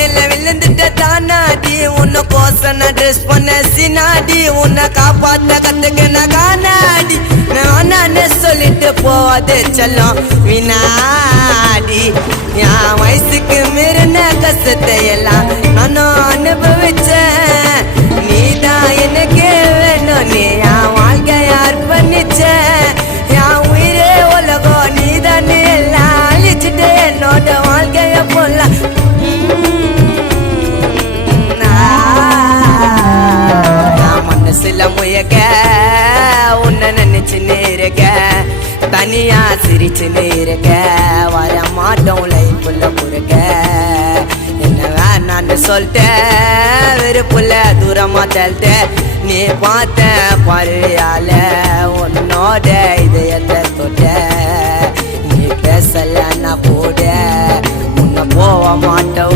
கண்ணில் விழுந்துட்ட தானாடி உன்னை கோசன ட்ரெஸ் பண்ண சினாடி உன்னை காப்பாத்த கத்துக்கின காணாடி நானே சொல்லிட்டு போவாது செல்லம் வினாடி என் வயசுக்கு மீறின கஷ்டத்தை எல்லாம் நானும் அனுபவிச்சேன் நீதான் எனக்கு வேணும் நீ என் வாழ்க்கைய அர்ப்பணிச்ச என் உயிரே உலகம் நீதான் எல்லாம் அழிச்சுட்டு என்னோட வாழ்க்கைய போல மனசுல முயக்க உன்னை நினைச்சுன்னு இருக்க தனியா சிரிச்சுன்னு இருக்க வர மாட்டோம் லைஃப்ல முருக்க என்ன வேணான்னு சொல்லிட்டேன் வெறுப்புல தூரமா தள்ளிட்டேன் நீ பார்த்த பழையால உன்னோட இதயத்தை தொட்ட நீ பேசல நான் போட உன்னை போக மாட்ட